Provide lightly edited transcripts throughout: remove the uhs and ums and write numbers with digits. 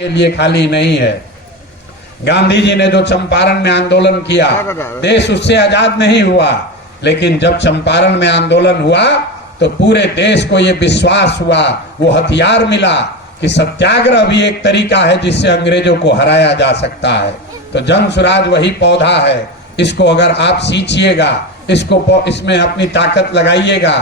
के लिए खाली नहीं है। गांधी जी ने जो चंपारण में आंदोलन किया, देश उससे आजाद नहीं हुआ, लेकिन जब चंपारण में आंदोलन हुआ तो पूरे देश को ये विश्वास हुआ, वो हथियार मिला कि सत्याग्रह भी एक तरीका है जिससे अंग्रेजों को हराया जा सकता है। तो जन स्वराज वही पौधा है, इसको अगर आप सींचिएगा, इसमें अपनी ताकत लगाइएगा,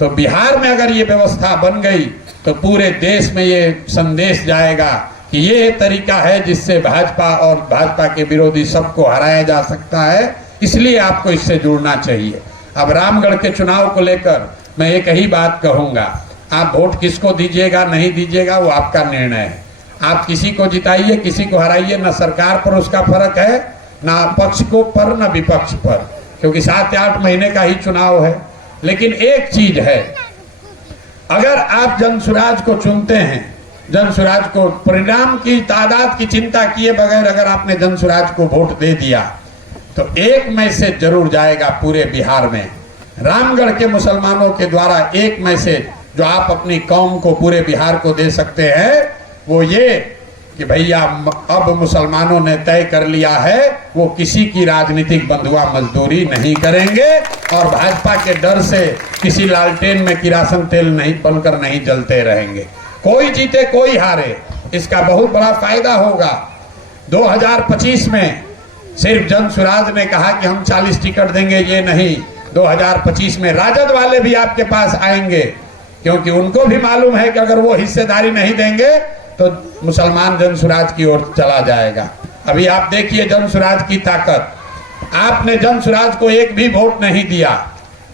तो बिहार में अगर ये व्यवस्था बन गई तो पूरे देश में ये संदेश जाएगा कि ये तरीका है जिससे भाजपा और भाजपा के विरोधी सबको हराया जा सकता है। इसलिए आपको इससे जुड़ना चाहिए। अब रामगढ़ के चुनाव को लेकर मैं एक ही बात कहूंगा, आप वोट किसको दीजिएगा नहीं दीजिएगा वो आपका निर्णय है। आप किसी को जिताइए, किसी को हराइए, न सरकार पर उसका फर्क है, ना पक्ष को पर न विपक्ष पर, क्योंकि 7 या 8 महीने का ही चुनाव है। लेकिन एक चीज है, अगर आप जन स्वराज को चुनते हैं, जन स्वराज को परिणाम की तादाद की चिंता किए बगैर अगर आपने जन स्वराज को वोट दे दिया तो एक मैसेज जरूर जाएगा पूरे बिहार में। रामगढ़ के मुसलमानों के द्वारा एक मैसेज जो आप अपनी कौम को, पूरे बिहार को दे सकते हैं, वो ये कि भैया अब मुसलमानों ने तय कर लिया है वो किसी की राजनीतिक बंधुआ मजदूरी नहीं करेंगे और भाजपा के डर से किसी लालटेन में किरासन तेल नहीं बनकर नहीं जलते रहेंगे। कोई जीते कोई हारे, इसका बहुत बड़ा फायदा होगा। 2025 में सिर्फ जन स्वराज ने कहा कि हम 40 टिकट देंगे, ये नहीं, 2025 में राजद वाले भी आपके पास आएंगे, क्योंकि उनको भी मालूम है कि अगर वो हिस्सेदारी नहीं देंगे तो मुसलमान जन स्वराज की ओर चला जाएगा। अभी आप देखिए जन स्वराज की ताकत, आपने जन स्वराज को एक भी वोट नहीं दिया।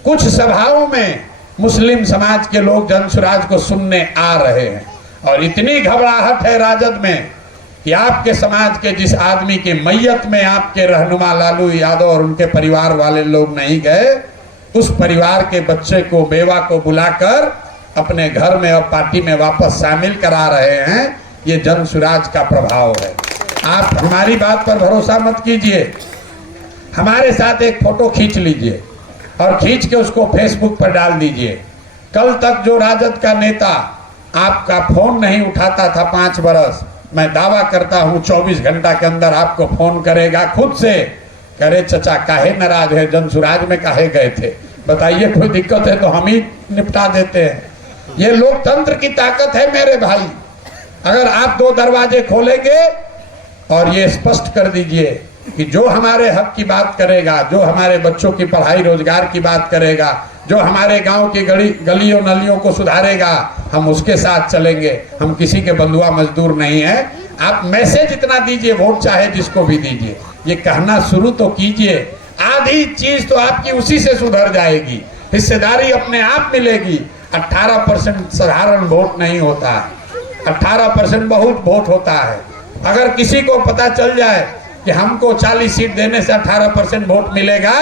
कुछ सभाओं में मुस्लिम समाज के लोग जन स्वराज को सुनने आ रहे हैं और इतनी घबराहट है राजद में कि आपके समाज के जिस आदमी के मैयत में आपके रहनुमा लालू यादव और उनके परिवार वाले लोग नहीं गए, उस परिवार के बच्चे को, बेवा को बुलाकर अपने घर में और पार्टी में वापस शामिल करा रहे हैं। ये जन स्वराज का प्रभाव है। आप हमारी बात पर भरोसा मत कीजिए, हमारे साथ एक फोटो खींच लीजिए और खींच के उसको फेसबुक पर डाल दीजिए। कल तक जो राजद का नेता आपका फोन नहीं उठाता था 5 बरस, मैं दावा करता हूं 24 घंटा के अंदर आपको फोन करेगा खुद से। करे चाचा काहे नाराज है, जन स्वराज में काहे गए थे, बताइए, कोई दिक्कत है तो हम ही निपटा देते हैं। ये लोकतंत्र की ताकत है मेरे भाई। अगर आप 2 दरवाजे खोलेंगे और ये स्पष्ट कर दीजिए कि जो हमारे हक की बात करेगा, जो हमारे बच्चों की पढ़ाई रोजगार की बात करेगा, जो हमारे गांव की गलियों नलियों को सुधारेगा, हम उसके साथ चलेंगे। हम किसी के बंधुआ मजदूर नहीं है। आप मैसेज इतना दीजिए, वोट चाहे जिसको भी दीजिए, ये कहना शुरू तो कीजिए। आधी चीज तो आपकी उसी से सुधर जाएगी, हिस्सेदारी अपने आप मिलेगी। 18% साधारण वोट नहीं होता है, 18% बहुत वोट होता है। अगर किसी को पता चल जाए कि हमको 40 सीट देने से 18% वोट मिलेगा,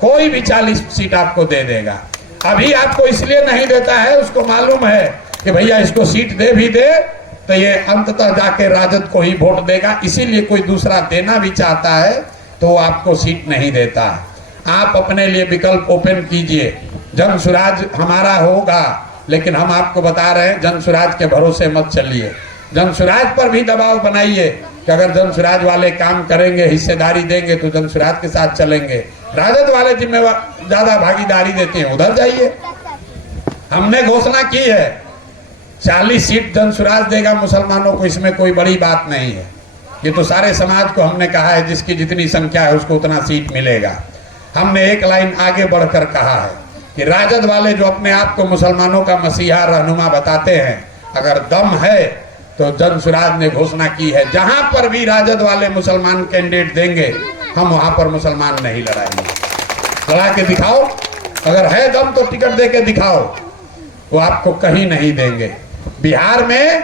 कोई भी 40 सीट आपको दे देगा। अभी आपको इसलिए नहीं देता है, उसको मालूम है कि भैया इसको सीट दे भी दे तो ये अंततः जाके राजद को ही वोट देगा, इसीलिए कोई दूसरा देना भी चाहता है तो आपको सीट नहीं देता है। आप अपने लिए विकल्प ओपन कीजिए। जन स्वराज हमारा होगा, लेकिन हम आपको बता रहे हैं जन स्वराज के भरोसे मत चलिए। जन स्वराज पर भी दबाव बनाइए कि अगर जन स्वराज वाले काम करेंगे, हिस्सेदारी देंगे तो जन स्वराज के साथ चलेंगे। राजद वाले जिम्मेवार ज्यादा भागीदारी देते हैं, उधर जाइए। हमने घोषणा की है 40 सीट जन स्वराज देगा मुसलमानों को, इसमें कोई बड़ी बात नहीं है। ये तो सारे समाज को हमने कहा है जिसकी जितनी संख्या है उसको उतना सीट मिलेगा। हमने एक लाइन आगे बढ़कर कहा है कि राजद वाले जो अपने आप को मुसलमानों का मसीहा रहनुमा बताते हैं, अगर दम है तो जन स्वराज ने घोषणा की है जहां पर भी राजद वाले मुसलमान कैंडिडेट देंगे हम वहां पर मुसलमान नहीं लड़ाएंगे। लड़ा के दिखाओ, अगर है दम तो टिकट दे के दिखाओ, वो आपको कहीं नहीं देंगे। बिहार में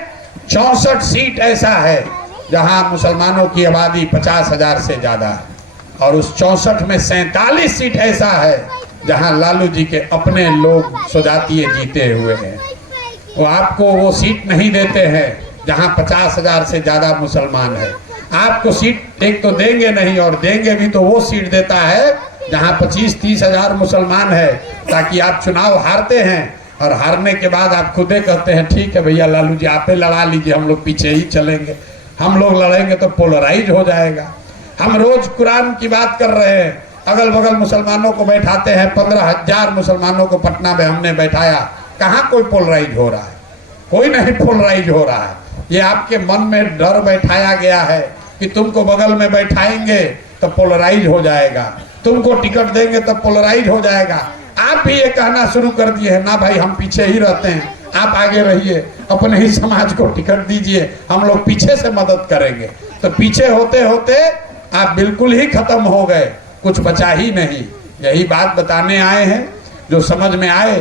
64 सीट ऐसा है जहां मुसलमानों की आबादी 50,000 से ज्यादा है और उस 64 में 47 सीट ऐसा है जहां लालू जी के अपने लोग सुजातीय जीते हुए हैं। वो आपको वो सीट नहीं देते हैं जहां 50,000 से ज्यादा मुसलमान है। आपको सीट एक तो देंगे नहीं, और देंगे भी तो वो सीट देता है जहां 25-30 हजार मुसलमान है, ताकि आप चुनाव हारते हैं और हारने के बाद आप खुदे कहते हैं ठीक है भैया लालू जी आपे लड़ा लीजिए, हम लोग पीछे ही चलेंगे। हम लोग लड़ेंगे तो पोलराइज हो जाएगा। हम रोज कुरान की बात कर रहे हैं, अगल बगल मुसलमानों को बैठाते हैं, 15,000 मुसलमानों को पटना में हमने बैठाया, कहाँ कोई पोलराइज हो रहा है? कोई नहीं पोलराइज हो रहा है। ये आपके मन में डर बैठाया गया है कि तुमको बगल में बैठाएंगे तो पोलराइज हो जाएगा, तुमको टिकट देंगे तो पोलराइज हो जाएगा। आप भी ये कहना शुरू कर दिए हैं, ना भाई हम पीछे ही रहते हैं, आप आगे रहिए, अपने ही समाज को टिकट दीजिए, हम लोग पीछे से मदद करेंगे। तो पीछे होते होते आप बिल्कुल ही खत्म हो गए, कुछ बचा ही नहीं। यही बात बताने आए हैं। जो समझ में आए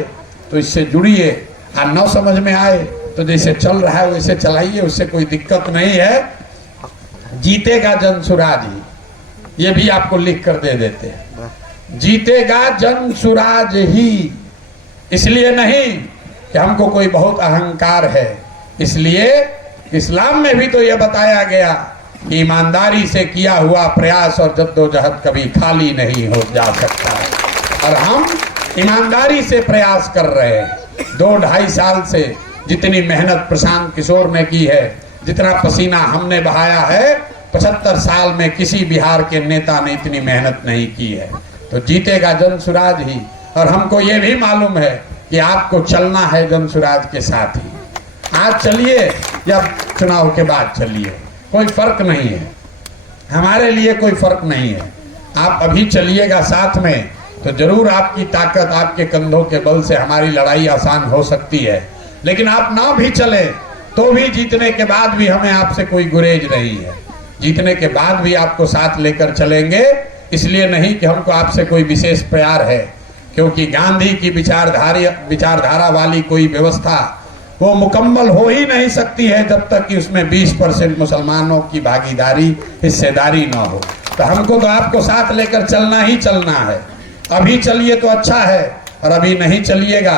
तो इससे जुड़िए, और न समझ में आए तो जैसे चल रहा है वैसे चलाइए, उससे कोई दिक्कत नहीं है। जीतेगा जन सुराज ही, ये भी आपको लिख कर दे देते हैं, जीतेगा जन सुराज ही। इसलिए नहीं कि हमको कोई बहुत अहंकार है, इसलिए इस्लाम में भी तो यह बताया गया कि ईमानदारी से किया हुआ प्रयास और जद्दोजहद कभी खाली नहीं हो जा सकता। और हम ईमानदारी से प्रयास कर रहे हैं। 2-2.5 साल से जितनी मेहनत प्रशांत किशोर ने की है, जितना पसीना हमने बहाया है, 75 साल में किसी बिहार के नेता ने इतनी मेहनत नहीं की है। तो जीतेगा जन सुराज ही। और हमको ये भी मालूम है कि आपको चलना है जन सुराज के साथ ही। आज चलिए या चुनाव के बाद चलिए, कोई फर्क नहीं है, हमारे लिए कोई फर्क नहीं है। आप अभी चलिएगा साथ में तो जरूर आपकी ताकत, आपके कंधों के बल से हमारी लड़ाई आसान हो सकती है। लेकिन आप ना भी चले तो भी जीतने के बाद भी हमें आपसे कोई गुरेज नहीं है। जीतने के बाद भी आपको साथ लेकर चलेंगे, इसलिए नहीं कि हमको आपसे कोई विशेष प्यार है, क्योंकि गांधी की विचारधारा वाली कोई व्यवस्था वो मुकम्मल हो ही नहीं सकती है जब तक कि उसमें 20% मुसलमानों की भागीदारी, हिस्सेदारी ना हो। तो हमको तो आपको साथ लेकर चलना ही चलना है। अभी चलिए तो अच्छा है, और अभी नहीं चलिएगा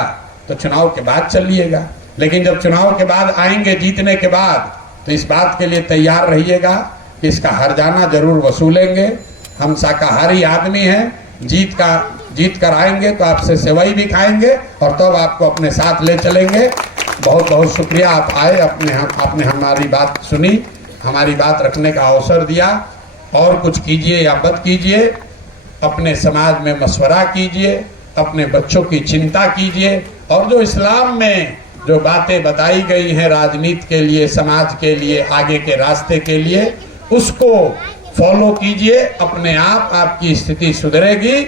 तो चुनाव के बाद चलिएगा। लेकिन जब चुनाव के बाद आएंगे जीतने के बाद, तो इस बात के लिए तैयार रहिएगा कि इसका हर्जाना जरूर वसूलेंगे। हम शाकाहारी आदमी हैं, जीत कर आएंगे तो आपसे सेवई भी खाएंगे और तब आपको अपने साथ ले चलेंगे। बहुत बहुत शुक्रिया, आप आए, आपने हमारी बात सुनी, हमारी बात रखने का अवसर दिया। और कुछ कीजिए या मत कीजिए, अपने समाज में मशवरा कीजिए, अपने बच्चों की चिंता कीजिए, और जो इस्लाम में जो बातें बताई गई हैं राजनीति के लिए, समाज के लिए, आगे के रास्ते के लिए, उसको फॉलो कीजिए। अपने आप आपकी स्थिति सुधरेगी,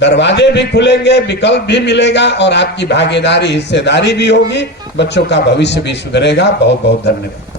दरवाजे भी खुलेंगे, विकल्प भी मिलेगा, और आपकी भागीदारी, हिस्सेदारी भी होगी, बच्चों का भविष्य भी सुधरेगा। बहुत बहुत धन्यवाद।